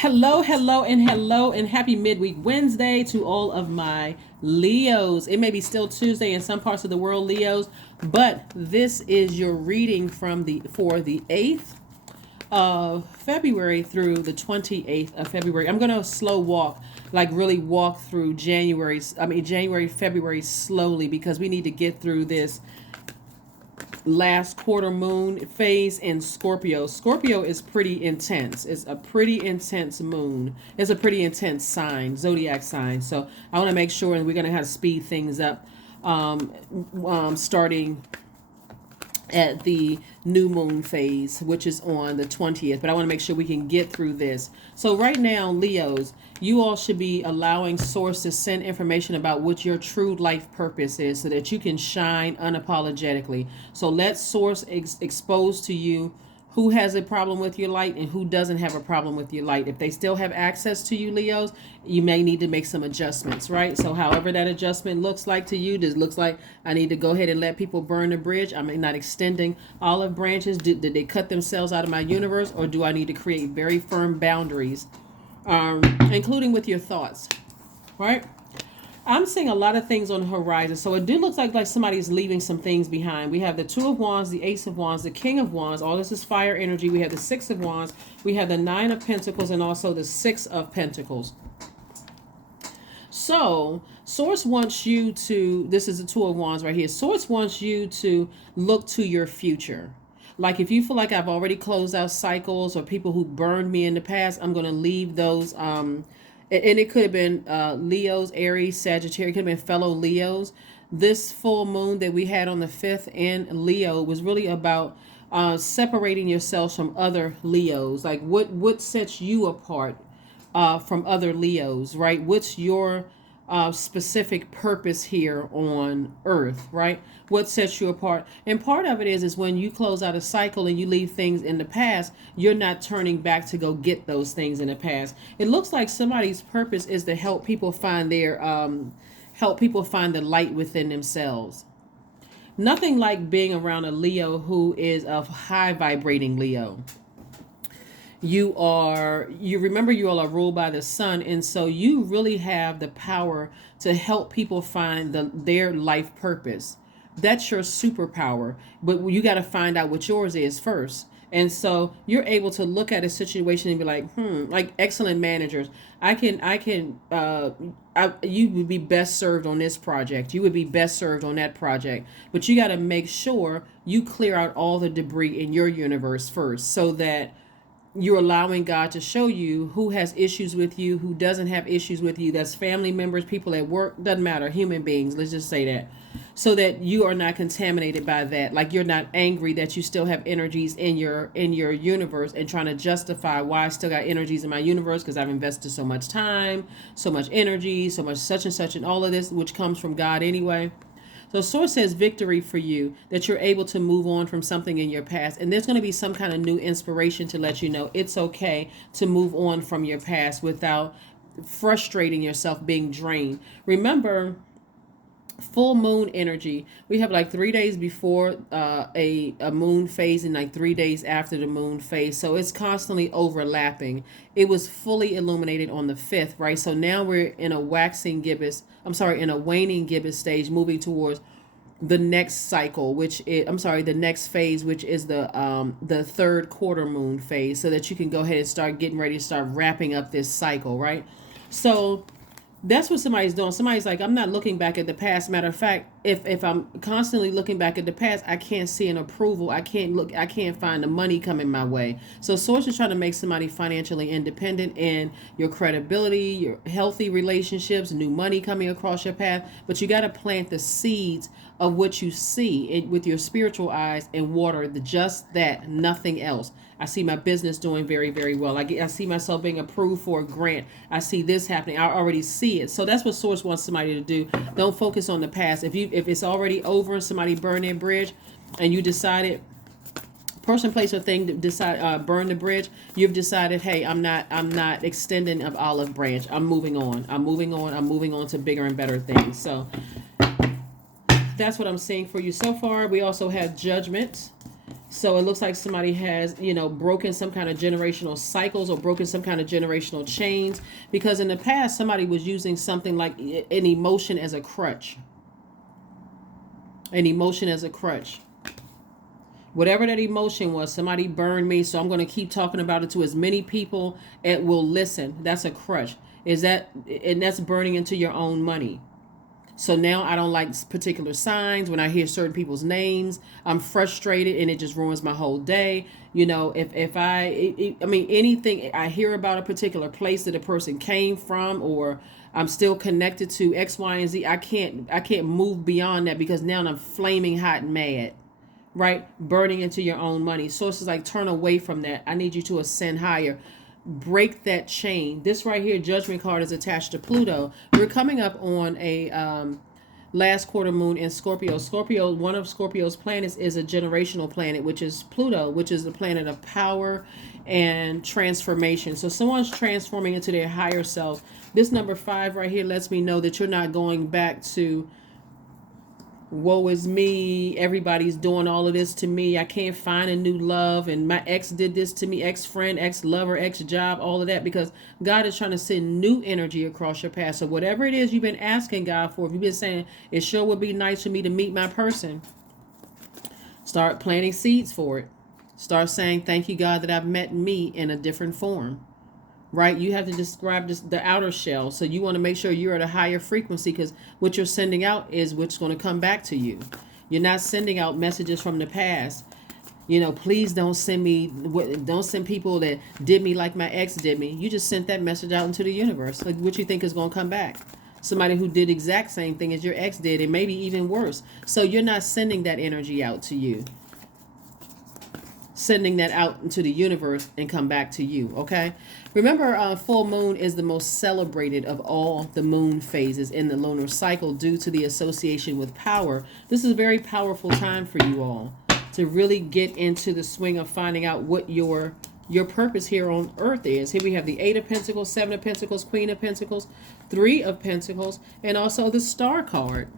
Hello, and happy midweek Wednesday to all of my Leos. It may be still Tuesday in some parts of the world, Leos, but this is your reading for the 8th of February through the 28th of February. I'm going to slow walk, like really walk through January, February slowly because we need to get through this last quarter moon phase in Scorpio. Scorpio is pretty intense. It's a pretty intense moon. It's a pretty intense sign, zodiac sign. So I want to make sure, and we're going to have to speed things up starting at the new moon phase, which is on the 20th. But I want to make sure we can get through this. So right now, Leos, you all should be allowing Source to send information about what your true life purpose is so that you can shine unapologetically. So let Source expose to you who has a problem with your light and who doesn't have a problem with your light. If they still have access to you, Leos, you may need to make some adjustments, right? So however that adjustment looks like to you, this looks like I need to go ahead and let people burn the bridge. I'm not extending olive branches. Did they cut themselves out of my universe, or do I need to create very firm boundaries, including with your thoughts, right? I'm seeing a lot of things on the horizon. So it do look like somebody's leaving some things behind. We have the Two of Wands, the Ace of Wands, the King of Wands. All this is fire energy. We have the Six of Wands. We have the Nine of Pentacles and also the Six of Pentacles. So Source wants you to, this is the Two of Wands right here. Source wants you to look to your future. Like if you feel like I've already closed out cycles or people who burned me in the past, I'm going to leave those and it could have been Leos, Aries, Sagittarius, it could have been fellow Leos. This full moon that we had on the 5th in Leo was really about separating yourselves from other Leos. Like what sets you apart from other Leos, right? What's your specific purpose here on Earth, right? What sets you apart? And part of it is when you close out a cycle and you leave things in the past, you're not turning back to go get those things in the past. It looks like somebody's purpose is to help people find the light within themselves. Nothing like being around a Leo who is a high vibrating Leo. You remember you all are ruled by the sun, and so you really have the power to help people find their life purpose. That's your superpower, but you got to find out what yours is first. And so you're able to look at a situation and be like, like excellent managers, you would be best served on this project. You would be best served on that project. But you got to make sure you clear out all the debris in your universe first so that you're allowing God to show you who has issues with you, who doesn't have issues with you. That's family members, people at work, doesn't matter, human beings, let's just say that. So that you are not contaminated by that. Like you're not angry that you still have energies in your universe and trying to justify why I still got energies in my universe because I've invested so much time, so much energy, so much such and such and all of this, which comes from God anyway. So Source says victory for you, that you're able to move on from something in your past. And there's going to be some kind of new inspiration to let you know it's okay to move on from your past without frustrating yourself, being drained. Remember, full moon energy, we have like 3 days before a moon phase and like 3 days after the moon phase, so it's constantly overlapping. It was fully illuminated on the 5th, right? So now we're in a waning gibbous stage, moving towards the next cycle, the next phase, which is the third quarter moon phase, so that you can go ahead and start getting ready to start wrapping up this cycle, right? So that's what somebody's doing. Somebody's like, I'm not looking back at the past. Matter of fact, if I'm constantly looking back at the past, I can't see an approval. I can't find the money coming my way. So Source is trying to make somebody financially independent in your credibility, your healthy relationships, new money coming across your path. But you got to plant the seeds of what you see with your spiritual eyes and water just that, nothing else. I see my business doing very, very well. I see myself being approved for a grant. I see this happening. I already see it. So that's what Source wants somebody to do. Don't focus on the past. If it's already over and somebody burned their bridge and you decided, person, place, or thing to burn the bridge, you've decided, hey, I'm not extending an olive branch. I'm moving on. I'm moving on to bigger and better things. So that's what I'm seeing for you so far. We also have Judgment. So it looks like somebody has, broken some kind of generational cycles or broken some kind of generational chains, because in the past somebody was using something like an emotion as a crutch. An emotion as a crutch. Whatever that emotion was, somebody burned me, so I'm going to keep talking about it to as many people as will listen. That's a crutch. And that's burning into your own money. So now I don't like particular signs. When I hear certain people's names, I'm frustrated and it just ruins my whole day. If anything I hear about a particular place that a person came from, or I'm still connected to X, Y, and Z, I can't move beyond that, because now I'm flaming hot and mad. Right? Burning into your own money. Sources like, turn away from that. I need you to ascend higher. Break that chain. This right here, Judgment card, is attached to Pluto. We're coming up on a last quarter moon in Scorpio. Scorpio, one of Scorpio's planets is a generational planet, which is Pluto, which is the planet of power and transformation. So someone's transforming into their higher self. This number 5 right here lets me know that you're not going back to, woe is me, everybody's doing all of this to me, I can't find a new love, and my ex did this to me, ex-friend, ex-lover, ex-job, all of that, because God is trying to send new energy across your path. So whatever it is you've been asking God for, if you've been saying, it sure would be nice for me to meet my person, start planting seeds for it. Start saying, thank you, God, that I've met me in a different form. Right? You have to describe the outer shell. So you want to make sure you're at a higher frequency, because what you're sending out is what's going to come back to you. You're not sending out messages from the past. Please don't send people that did me like my ex did me. You just sent that message out into the universe. Like, what you think is going to come back? Somebody who did exact same thing as your ex did, and maybe even worse. So you're not sending that energy out to you. Sending that out into the universe and come back to you. Okay. Remember, full moon is the most celebrated of all the moon phases in the lunar cycle due to the association with power. This is a very powerful time for you all to really get into the swing of finding out what your purpose here on earth is. Here we have the 8 of Pentacles, 7 of Pentacles, Queen of Pentacles, 3 of Pentacles, and also the Star card.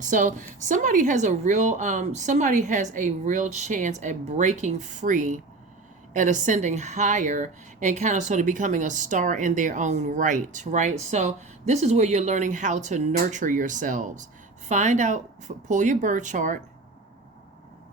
So somebody has a real chance at breaking free, at ascending higher, and kind of sort of becoming a star in their own right. So this is where you're learning how to nurture yourselves. Find out, pull your birth chart.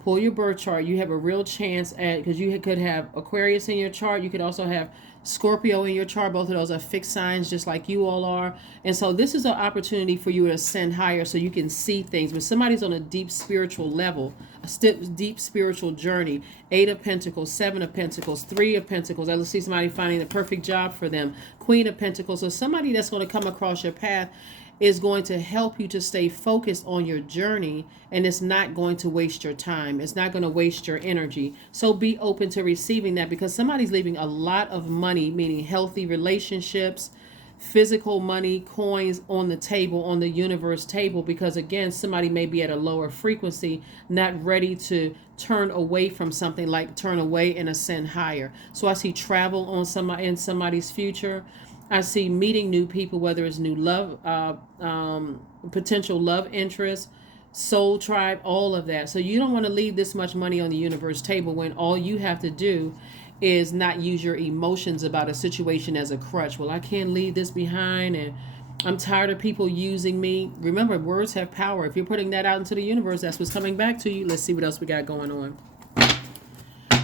You have a real chance at, because you could have Aquarius in your chart. You could also have Scorpio in your chart. Both of those are fixed signs, just like you all are. And so this is an opportunity for you to ascend higher, so you can see things. When somebody's on a deep spiritual level, a deep spiritual journey, 8 of Pentacles, 7 of Pentacles, 3 of Pentacles. I see somebody finding the perfect job for them. Queen of Pentacles. So somebody that's going to come across your path is going to help you to stay focused on your journey, and it's not going to waste your time. It's not going to waste your energy. So be open to receiving that, because somebody's leaving a lot of money, meaning healthy relationships, physical money, coins on the table, on the universe table, because again, somebody may be at a lower frequency, not ready to turn away from something, like turn away and ascend higher. So I see travel on in somebody's future. I see meeting new people, whether it's new love, potential love interest, soul tribe, all of that. So you don't want to leave this much money on the universe table when all you have to do is not use your emotions about a situation as a crutch. Well, I can't leave this behind, and I'm tired of people using me. Remember, words have power. If you're putting that out into the universe, that's what's coming back to you. Let's see what else we got going on.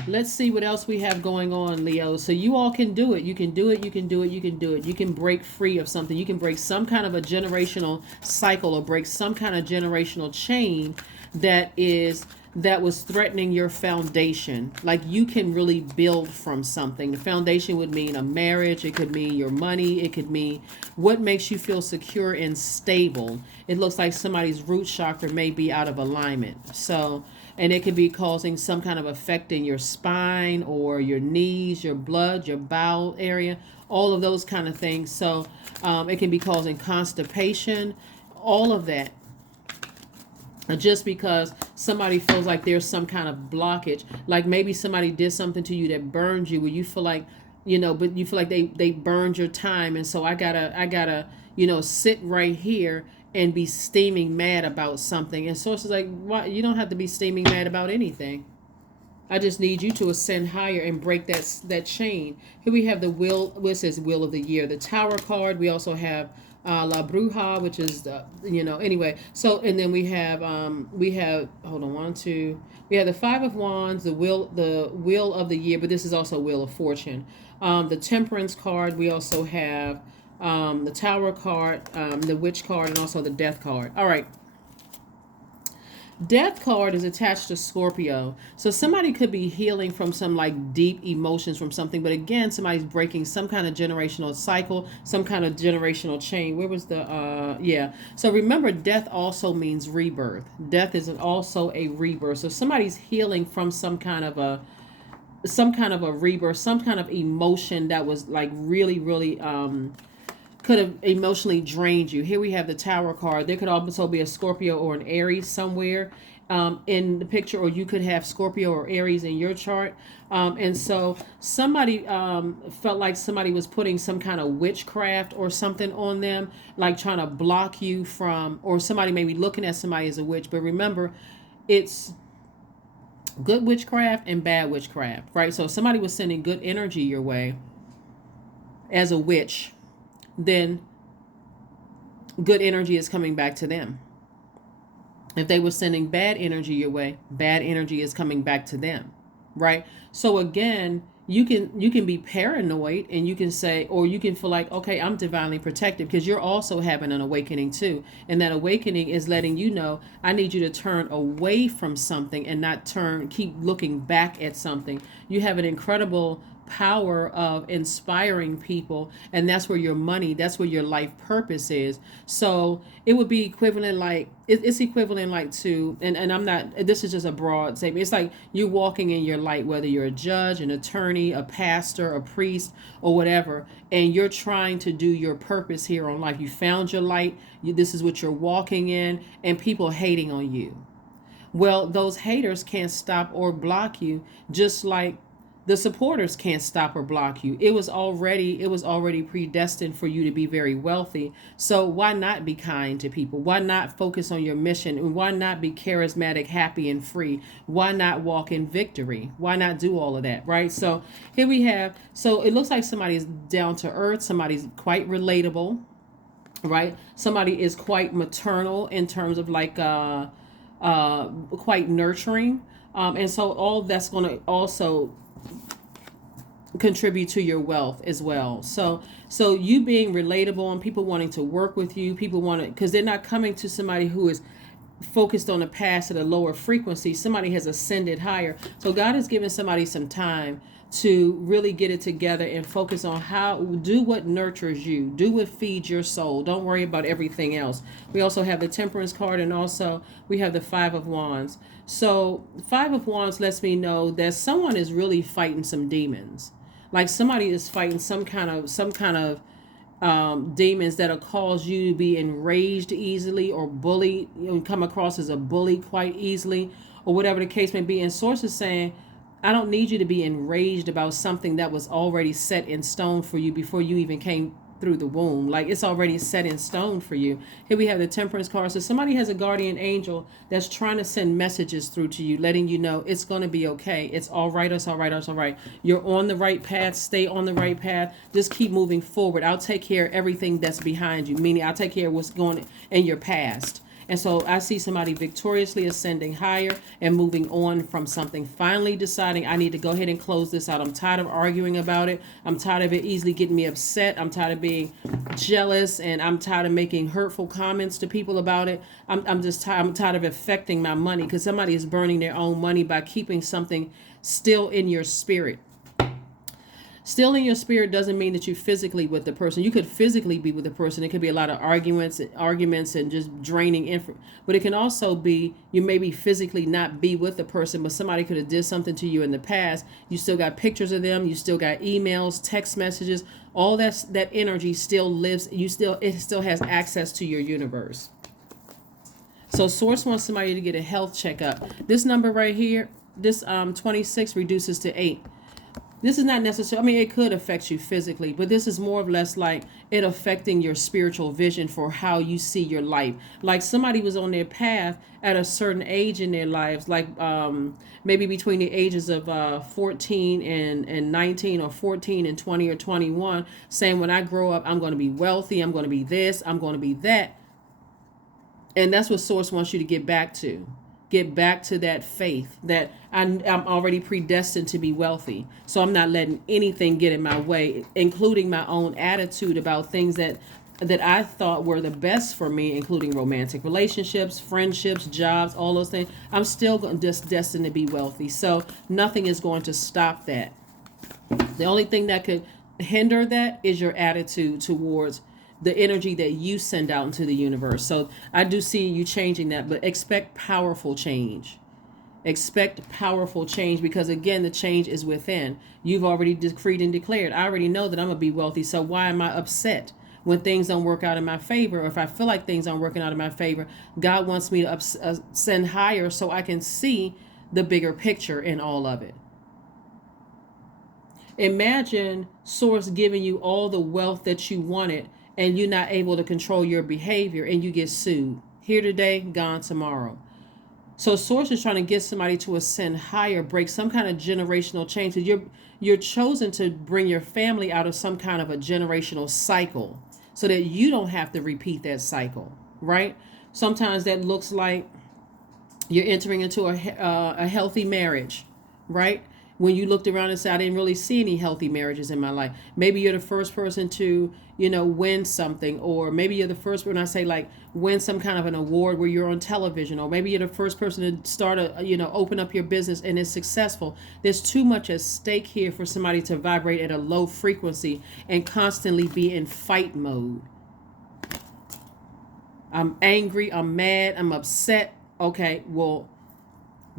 Let's see what else we have going on, Leo. So you all can do it. You can do it. You can do it. You can do it. You can break free of something. You can break some kind of a generational cycle, or break some kind of generational chain that was threatening your foundation. Like, you can really build from something. The foundation would mean a marriage. It could mean your money. It could mean what makes you feel secure and stable. It looks like somebody's root chakra may be out of alignment. So, and it could be causing some kind of effect in your spine or your knees, your blood, your bowel area, all of those kind of things. So it can be causing constipation, all of that. Just because somebody feels like there's some kind of blockage, like maybe somebody did something to you that burned you, where you feel like, but you feel like they burned your time. And so I gotta, sit right here and be steaming mad about something. And sources like, why? You don't have to be steaming mad about anything. I just need you to ascend higher and break that chain. Here we have the will, which says will of the year. The Tower card. We also have La Bruja, which is the, anyway. So, and then we have, hold on, one, two. We have the Five of Wands, the will of the year, but this is also Wheel of Fortune. The Temperance card. We also have the Tower card, the Witch card, and also the Death card. All right. Death card is attached to Scorpio. So somebody could be healing from some like deep emotions from something. But again, somebody's breaking some kind of generational cycle, some kind of generational chain. Where was the, yeah. So remember, death also means rebirth. Death is also a rebirth. So somebody's healing from some kind of a rebirth, some kind of emotion that was like really, really, could have emotionally drained you. Here we have the Tower card. There could also be a Scorpio or an Aries somewhere in the picture, or you could have Scorpio or Aries in your chart. And so somebody felt like somebody was putting some kind of witchcraft or something on them, like trying to block you from, or somebody may be looking at somebody as a witch. But remember, it's good witchcraft and bad witchcraft, right? So if somebody was sending good energy your way as a witch, then good energy is coming back to them. If they were sending bad energy your way, bad energy is coming back to them, right? So again, you can be paranoid, and you can say, or you can feel like, okay, I'm divinely protected, because you're also having an awakening too. And that awakening is letting you know, I need you to turn away from something and not keep looking back at something. You have an incredible power of inspiring people, and that's where your money, that's where your life purpose is. So it would be equivalent, like it's equivalent like to, and I'm not, this is just a broad statement, it's like you're walking in your light, whether you're a judge, an attorney, a pastor, a priest, or whatever, and you're trying to do your purpose here on life. You found your light, this is what you're walking in, and people hating on you. Well, those haters can't stop or block you, just like the supporters can't stop or block you. It was already predestined for you to be very wealthy. So why not be kind to people? Why not focus on your mission? And why not be charismatic, happy, and free? Why not walk in victory? Why not do all of that, right? So here we have, so it looks like somebody's down to earth. Somebody's quite relatable, right? Somebody is quite maternal in terms of like quite nurturing. And so all that's going to also contribute to your wealth as well. So you being relatable and people wanting to work with you, people want to, because they're not coming to somebody who is focused on the past at a lower frequency. Somebody has ascended higher. So God has given somebody some time to really get it together and focus on do what nurtures you, do what feeds your soul. Don't worry about everything else. We also have the Temperance card, and also we have the Five of Wands. So Five of Wands lets me know that someone is really fighting some demons. Like somebody is fighting some kind of demons that'll cause you to be enraged easily, or bully, come across as a bully quite easily, or whatever the case may be. And Source is saying, I don't need you to be enraged about something that was already set in stone for you before you even came through the womb. Like it's already set in stone for you. Here we have the Temperance card. So somebody has a guardian angel that's trying to send messages through to you, letting you know it's going to be okay. It's all right. It's all right. It's all right. You're on the right path. Stay on the right path. Just keep moving forward. I'll take care of everything that's behind you. Meaning I'll take care of what's going in your past. And so I see somebody victoriously ascending higher and moving on from something, finally deciding I need to go ahead and close this out. I'm tired of arguing about it. I'm tired of it easily getting me upset. I'm tired of being jealous, and I'm tired of making hurtful comments to people about it. I'm just tired. I'm tired of affecting my money, because somebody is burning their own money by keeping something still in your spirit. Still in your spirit doesn't mean that you physically with the person. You could physically be with the person. It could be a lot of arguments and just draining info. But it can also be you maybe physically not be with the person, but somebody could have did something to you in the past. You still got pictures of them. You still got emails, text messages. All that energy still lives. It still has access to your universe. So Source wants somebody to get a health checkup. This number right here, this 26 reduces to 8. This is not necessarily, I mean, it could affect you physically, but this is more or less like it affecting your spiritual vision for how you see your life. Like somebody was on their path at a certain age in their lives, like maybe between the ages of 14 and 19, or 14 and 20 or 21, saying, when I grow up, I'm going to be wealthy, I'm going to be this, I'm going to be that. And that's what Source wants you to get back to. Get back to that faith that I'm already predestined to be wealthy. So I'm not letting anything get in my way, including my own attitude about things that I thought were the best for me, including romantic relationships, friendships, jobs, all those things. I'm still just destined to be wealthy. So nothing is going to stop that. The only thing that could hinder that is your attitude towards the energy that you send out into the universe. So I do see you changing that, but expect powerful change. Expect powerful change, because again, the change is within. You've already decreed and declared, I already know that I'm going to be wealthy. So why am I upset when things don't work out in my favor? Or if I feel like things aren't working out in my favor, God wants me to ascend higher so I can see the bigger picture in all of it. Imagine Source giving you all the wealth that you wanted, and you're not able to control your behavior, and you get sued. Here today, gone tomorrow. So Source is trying to get somebody to ascend higher, break some kind of generational change. You're chosen to bring your family out of some kind of a generational cycle, so that you don't have to repeat that cycle, right? Sometimes that looks like you're entering into a healthy marriage, right? When you looked around and said, I didn't really see any healthy marriages in my life. Maybe you're the first person to, win something. Or maybe you're the first, when I say like win some kind of an award where you're on television. Or maybe you're the first person to start open up your business and it's successful. There's too much at stake here for somebody to vibrate at a low frequency and constantly be in fight mode. I'm angry, I'm mad, I'm upset. Okay, well,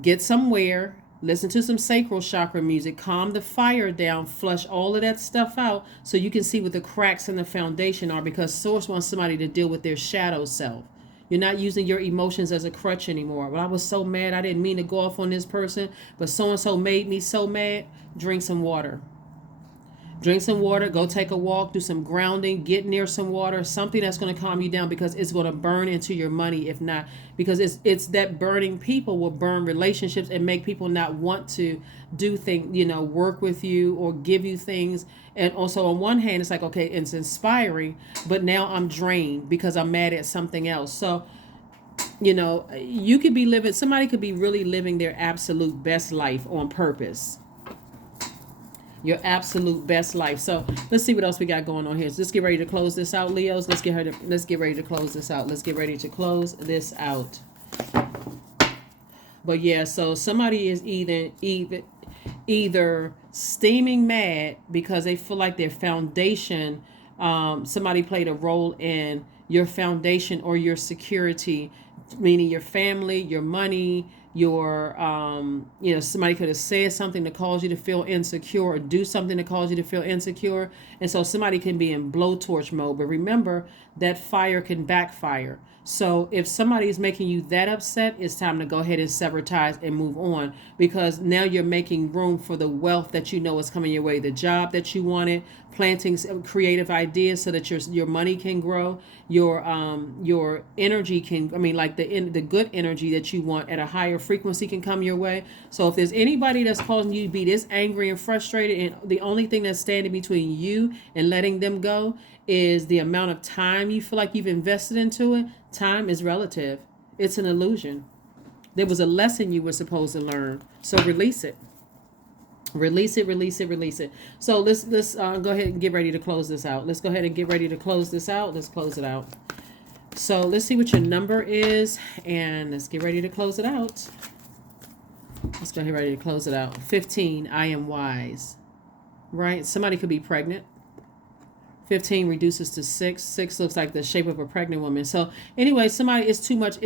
get somewhere. Listen to some sacral chakra music, calm the fire down, flush all of that stuff out so you can see what the cracks in the foundation are, because Source wants somebody to deal with their shadow self. You're not using your emotions as a crutch anymore. Well, I was so mad, I didn't mean to go off on this person, but so-and-so made me so mad. Drink some water. Drink some water, go take a walk, do some grounding, get near some water, something that's going to calm you down, because it's going to burn into your money if not. Because it's that burning people will burn relationships and make people not want to do things, work with you or give you things. And also on one hand, it's like, okay, it's inspiring, but now I'm drained because I'm mad at something else. So, you could be living, somebody could be really living their absolute best life on purpose. Your absolute best life. So let's see what else we got going on here. So let's get ready to close this out, Leos. Let's get ready to close this out. Let's get ready to close this out. But yeah, so somebody is either steaming mad because they feel like their foundation, somebody played a role in your foundation or your security, meaning your family, your money, your somebody could have said something to cause you to feel insecure, or do something to cause you to feel insecure. And so somebody can be in blowtorch mode, but remember that fire can backfire. So if somebody is making you that upset, it's time to go ahead and sever ties and move on, because now you're making room for the wealth that is coming your way, the job that you wanted, planting creative ideas so that your money can grow, your energy can, the good energy that you want at a higher frequency can come your way. So if there's anybody that's causing you to be this angry and frustrated, and the only thing that's standing between you and letting them go is the amount of time you feel like you've invested into it. Time is relative. It's an illusion. There was a lesson you were supposed to learn. So release it. Release it, release it, release it. So let's go ahead and get ready to close this out. Let's go ahead and get ready to close this out. Let's close it out. So let's see what your number is, and let's get ready to close it out. Let's go ahead, ready to close it out. 15, I am wise. Right? Somebody could be pregnant. 15 reduces to 6. 6 looks like the shape of a pregnant woman. So anyway, somebody there's too much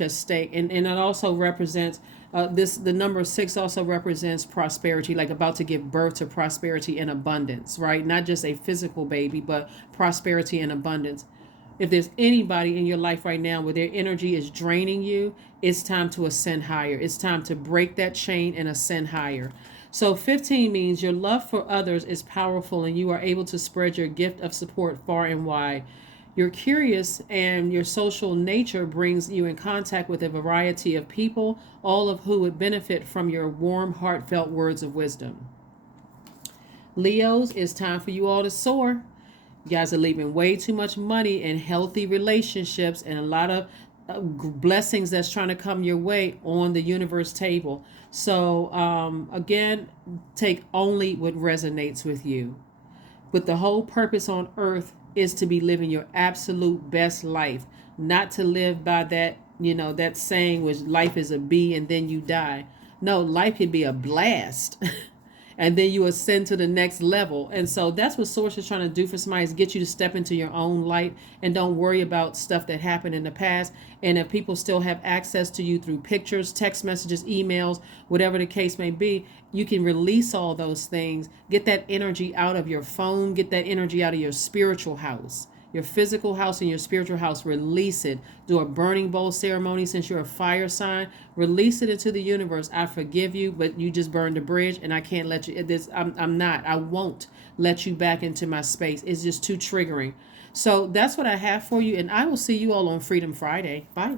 at stake. And it also represents the number 6 also represents prosperity, like about to give birth to prosperity and abundance, right? Not just a physical baby, but prosperity and abundance. If there's anybody in your life right now where their energy is draining you, it's time to ascend higher. It's time to break that chain and ascend higher. So 15 means your love for others is powerful and you are able to spread your gift of support far and wide. You're curious and your social nature brings you in contact with a variety of people, all of who would benefit from your warm, heartfelt words of wisdom. Leos, it's time for you all to soar. You guys are leaving way too much money in healthy relationships and a lot of blessings that's trying to come your way on the universe table. So, again, take only what resonates with you. But the whole purpose on earth is to be living your absolute best life, not to live by that, that saying which life is a bee and then you die. No, life can be a blast. And then you ascend to the next level. And so that's what Source is trying to do for somebody, is get you to step into your own light and don't worry about stuff that happened in the past. And if people still have access to you through pictures, text messages, emails, whatever the case may be, you can release all those things. Get that energy out of your phone, get that energy out of your spiritual house. Your physical house and your spiritual house, release it. Do a burning bowl ceremony. Since you're a fire sign, release it into the universe. I forgive you, but you just burned a bridge and I can't let you. I won't let you back into my space. It's just too triggering. So that's what I have for you. And I will see you all on Freedom Friday. Bye.